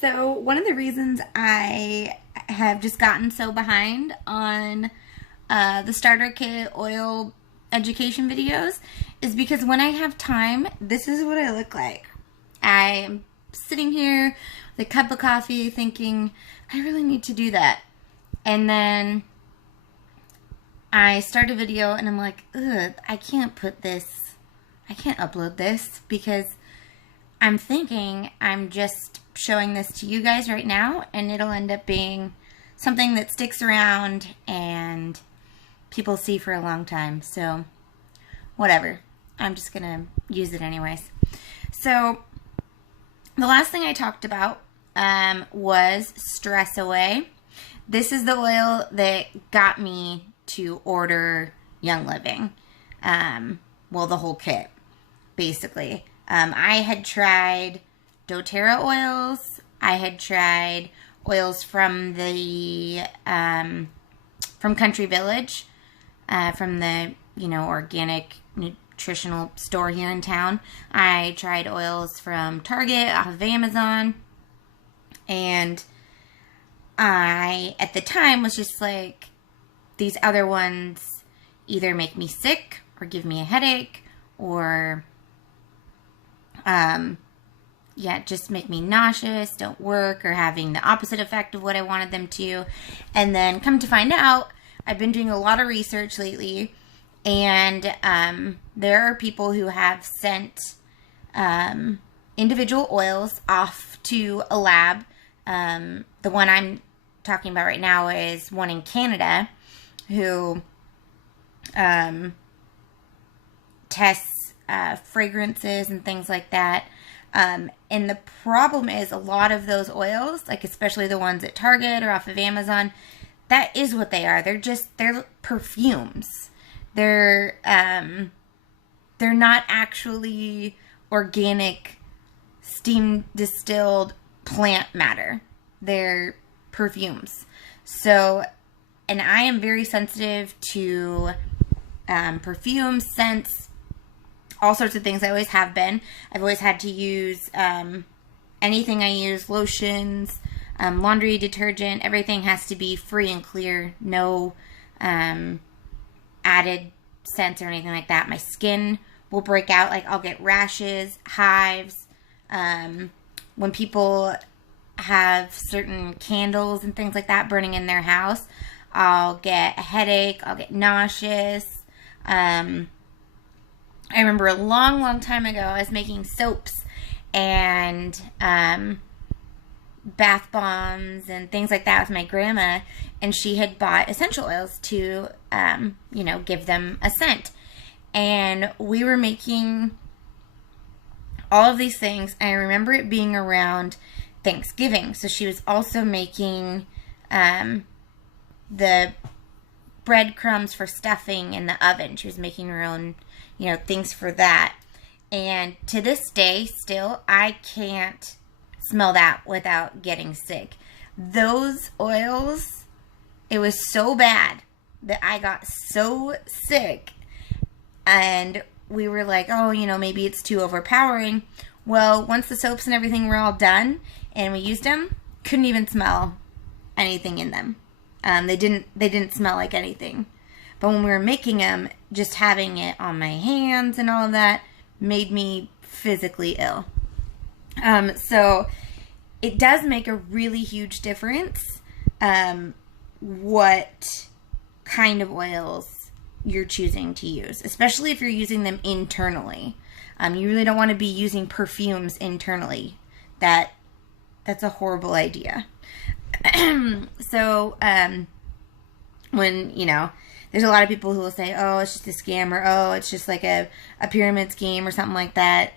So, one of the reasons I have just gotten so behind on the starter kit oil education videos is because when I have time, this is what I look like. I'm sitting here with a cup of coffee thinking, I really need to do that. And then I start a video and I'm like, ugh, I can't upload this because I'm thinking I'm just showing this to you guys right now and it'll end up being something that sticks around and people see for a long time. So, whatever. I'm just going to use it anyways. So, the last thing I talked about was Stress Away. This is the oil that got me to order Young Living. The whole kit, basically. I had tried doTERRA oils. I had tried oils from the from Country Village, from the organic nutritional store here in town. I tried oils from Target, off of Amazon, and I at the time was just like, these other ones either make me sick or give me a headache or just make me nauseous, don't work, or having the opposite effect of what I wanted them to. And then come to find out, I've been doing a lot of research lately, and there are people who have sent individual oils off to a lab. The one I'm talking about right now is one in Canada who tests fragrances and things like that. And the problem is a lot of those oils, like especially the ones at Target or off of Amazon, that is what they are. They're perfumes. They're not actually organic, steam distilled plant matter. They're perfumes. So, and I am very sensitive to perfume, scents, all sorts of things. I always have been. I've always had to use anything I use, lotions, laundry detergent, everything has to be free and clear. No added scents or anything like that. My skin will break out. Like, I'll get rashes, hives. When people have certain candles and things like that burning in their house, I'll get a headache. I'll get nauseous. I remember a long, long time ago, I was making soaps and bath bombs and things like that with my grandma, and she had bought essential oils to, give them a scent. And we were making all of these things. I remember it being around Thanksgiving, so she was also making the breadcrumbs for stuffing in the oven. She was making her own things for that. And to this day, still, I can't smell that without getting sick. Those oils, it was so bad that I got so sick. And we were like, oh, maybe it's too overpowering. Well, once the soaps and everything were all done and we used them, couldn't even smell anything in them. They didn't smell like anything. But when we were making them, just having it on my hands and all of that made me physically ill. So it does make a really huge difference what kind of oils you're choosing to use, especially if you're using them internally. You really don't want to be using perfumes internally. That's a horrible idea. So when there's a lot of people who will say, oh, it's just a scam, or oh, it's just like a pyramid scheme or something like that.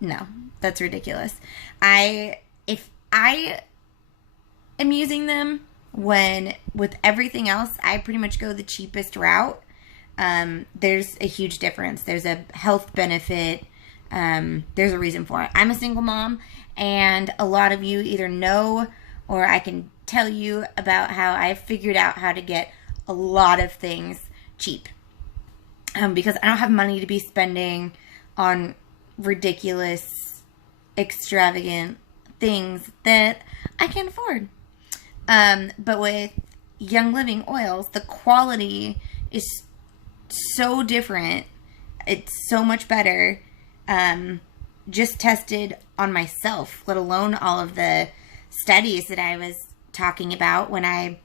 No, that's ridiculous. If I am using them when with everything else, I pretty much go the cheapest route. There's a huge difference. There's a health benefit. There's a reason for it. I'm a single mom, and a lot of you either know or I can tell you about how I figured out how to get a lot of things cheap. Because I don't have money to be spending on ridiculous, extravagant things that I can't afford. But with Young Living oils, the quality is so different. It's so much better. Just tested on myself, let alone all of the studies that I was talking about. When I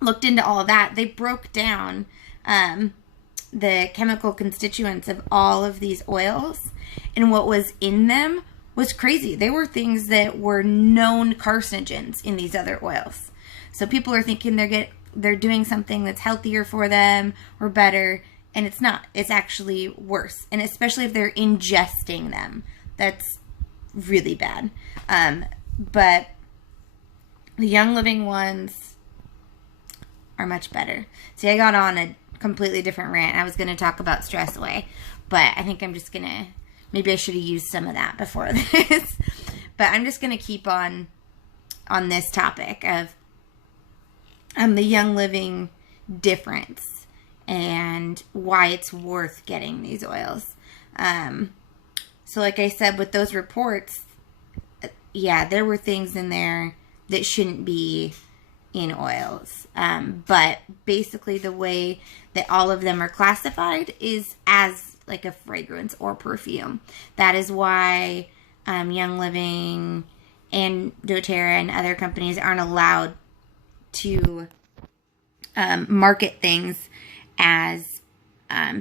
looked into all of that, they broke down the chemical constituents of all of these oils, and what was in them was crazy. They were things that were known carcinogens in these other oils. So people are thinking they're doing something that's healthier for them or better, and it's not. It's actually worse, and especially if they're ingesting them. That's really bad. But the Young Living ones are much better. See, I got on a completely different rant. I was going to talk about Stress Away, but I think I'm just going to, maybe I should have used some of that before this. But I'm just going to keep on this topic of the Young Living difference and why it's worth getting these oils. So like I said, with those reports, yeah, there were things in there that shouldn't be in oils. But basically the way that all of them are classified is as like a fragrance or perfume. That is why Young Living and doTERRA and other companies aren't allowed to market things as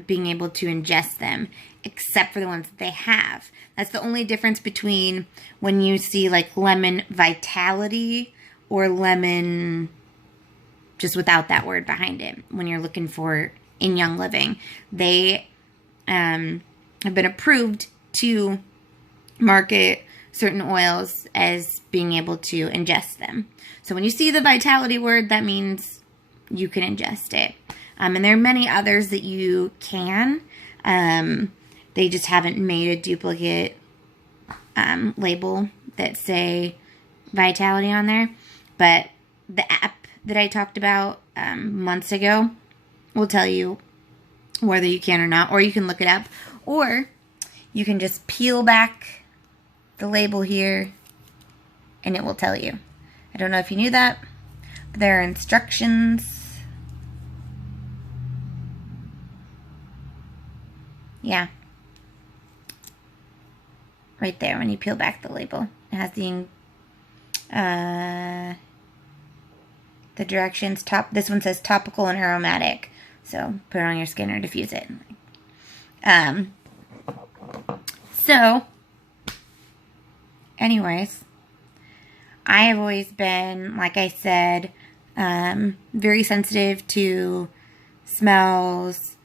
being able to ingest them, except for the ones that they have. That's the only difference between when you see like lemon vitality or lemon just without that word behind it. When you're looking for in Young Living, they have been approved to market certain oils as being able to ingest them. So when you see the vitality word, that means you can ingest it. And there are many others that you can. They just haven't made a duplicate label that say vitality on there. But the app that I talked about months ago will tell you whether you can or not. Or you can look it up. Or you can just peel back the label here and it will tell you. I don't know if you knew that, but there are instructions. Yeah. Right there, when you peel back the label. It has the directions. This one says topical and aromatic. So, put it on your skin or diffuse it. So, anyways, I have always been, like I said, very sensitive to smells,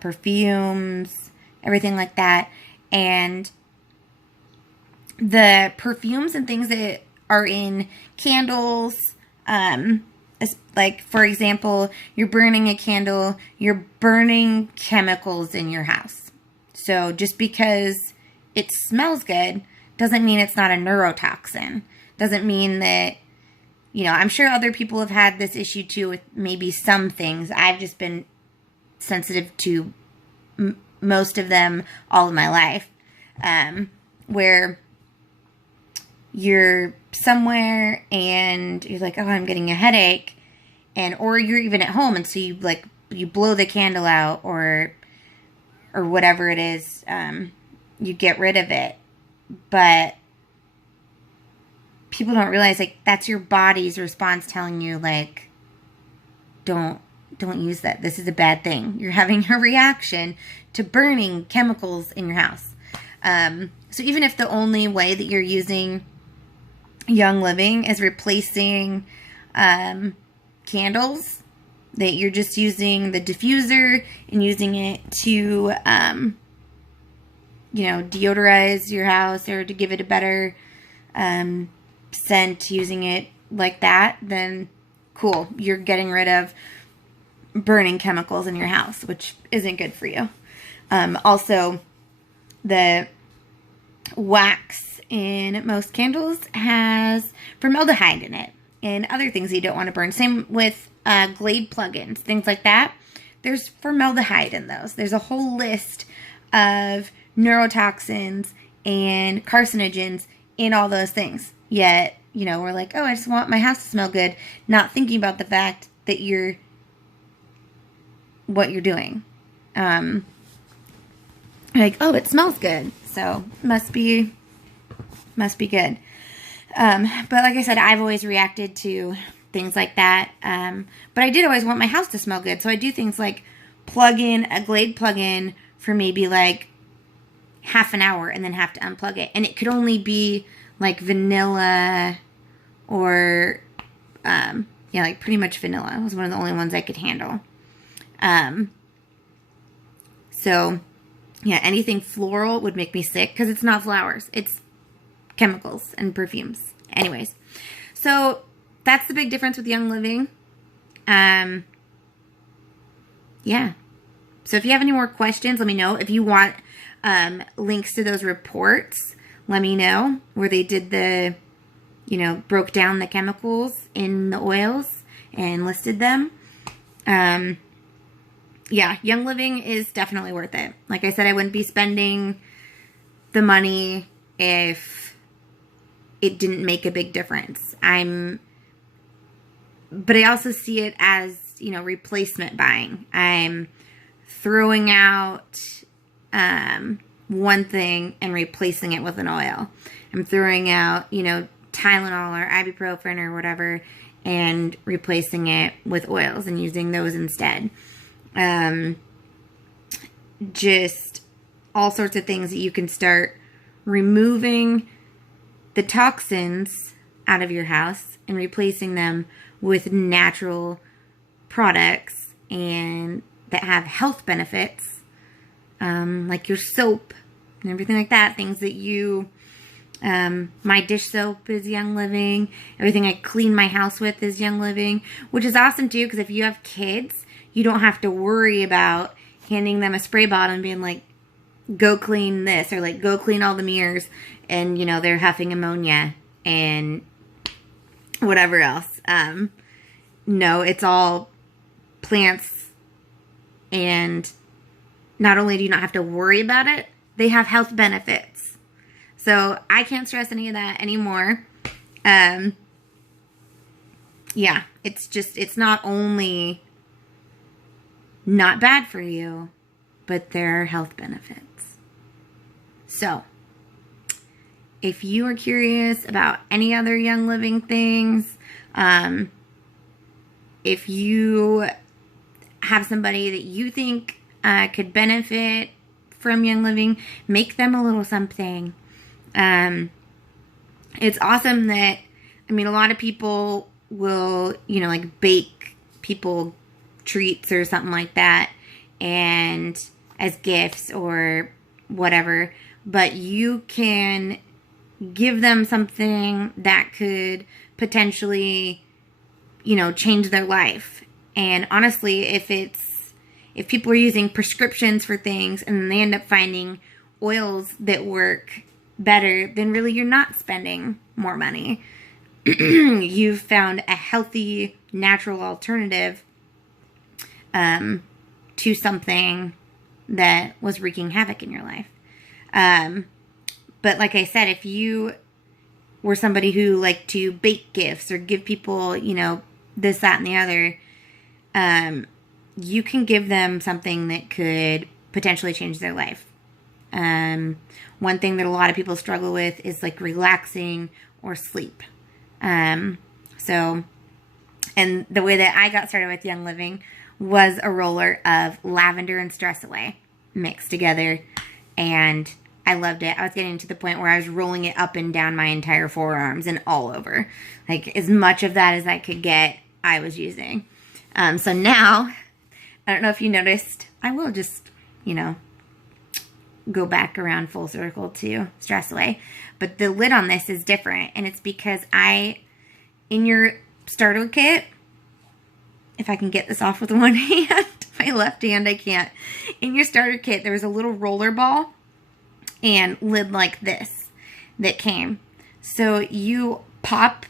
perfumes, everything like that. And the perfumes and things that are in candles, like, for example, you're burning a candle, you're burning chemicals in your house. So just because it smells good doesn't mean it's not a neurotoxin. Doesn't mean that, you know, I'm sure other people have had this issue too with maybe some things. I've just been sensitive to most of them all of my life, where you're somewhere and you're like, oh, I'm getting a headache, or you're even at home and so you blow the candle out or whatever it is, you get rid of it. But people don't realize, like, that's your body's response telling you, like, don't use that. This is a bad thing. You're having a reaction to burning chemicals in your house. So even if the only way that you're using Young Living is replacing candles, that you're just using the diffuser and using it to, deodorize your house or to give it a better scent, using it like that, then cool. You're getting rid of burning chemicals in your house, which isn't good for you. Also, the wax in most candles has formaldehyde in it and other things you don't want to burn. Same with Glade plugins, things like that. There's formaldehyde in those. There's a whole list of neurotoxins and carcinogens in all those things. Yet, you know, we're like, oh, I just want my house to smell good, not thinking about the fact that what you're doing. Like, oh, it smells good, so must be good. But like I said, I've always reacted to things like that. But I did always want my house to smell good, so I do things like plug in a Glade plug-in for maybe like half an hour and then have to unplug it. And it could only be like vanilla or, yeah, like pretty much vanilla. It was one of the only ones I could handle. So, yeah, anything floral would make me sick because it's not flowers. It's chemicals and perfumes. Anyways, so that's the big difference with Young Living. Yeah. So if you have any more questions, let me know. If you want links to those reports, let me know where they did the, you know, broke down the chemicals in the oils and listed them. Yeah, Young Living is definitely worth it. Like I said, I wouldn't be spending the money if it didn't make a big difference. But I also see it as, you know, replacement buying. I'm throwing out one thing and replacing it with an oil. I'm throwing out, you know, Tylenol or ibuprofen or whatever and replacing it with oils and using those instead. Just all sorts of things that you can start removing the toxins out of your house and replacing them with natural products and that have health benefits, like your soap and everything like that. Things that you, my dish soap is Young Living. Everything I clean my house with is Young Living, which is awesome too, because if you have kids, you don't have to worry about handing them a spray bottle and being like, go clean this, or like, go clean all the mirrors, and, you know, they're huffing ammonia and whatever else. No, it's all plants, and not only do you not have to worry about it, they have health benefits. So I can't stress any of that anymore. Yeah, it's not only not bad for you, but there are health benefits. So, if you are curious about any other Young Living things, if you have somebody that you think could benefit from Young Living, make them a little something. It's awesome that, I mean, a lot of people will, you know, like bake people treats or something like that and as gifts or whatever, but you can give them something that could potentially, you know, change their life. And honestly, if people are using prescriptions for things and they end up finding oils that work better, then really you're not spending more money. You've found a healthy, natural alternative to something that was wreaking havoc in your life. But like I said, if you were somebody who liked to bake gifts or give people, you know, this, that, and the other, you can give them something that could potentially change their life. One thing that a lot of people struggle with is like relaxing or sleep. So, and the way that I got started with Young Living was a roller of lavender and Stress Away mixed together, and I loved it. I was getting to the point where I was rolling it up and down my entire forearms and all over. Like, as much of that as I could get, I was using. So now, I don't know if you noticed, I will just, you know, go back around full circle to Stress Away. But the lid on this is different, and it's because in your starter kit, if I can get this off with one hand, my left hand I can't. In your starter kit, there was a little roller ball and lid like this that came. So you pop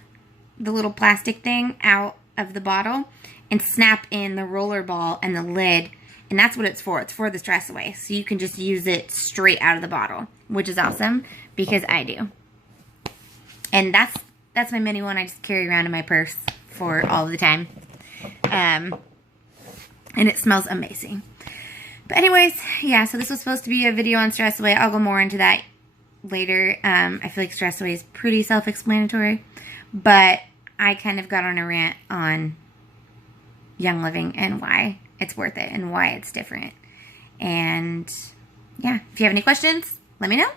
the little plastic thing out of the bottle and snap in the roller ball and the lid, and that's what it's for. It's for the Stress Away. So you can just use it straight out of the bottle, which is awesome because I do. And that's my mini one I just carry around in my purse for all the time. And it smells amazing. But anyways, yeah, so this was supposed to be a video on Stress Away. I'll go more into that later. I feel like Stress Away is pretty self-explanatory. But I kind of got on a rant on Young Living and why it's worth it and why it's different. And yeah, if you have any questions, let me know.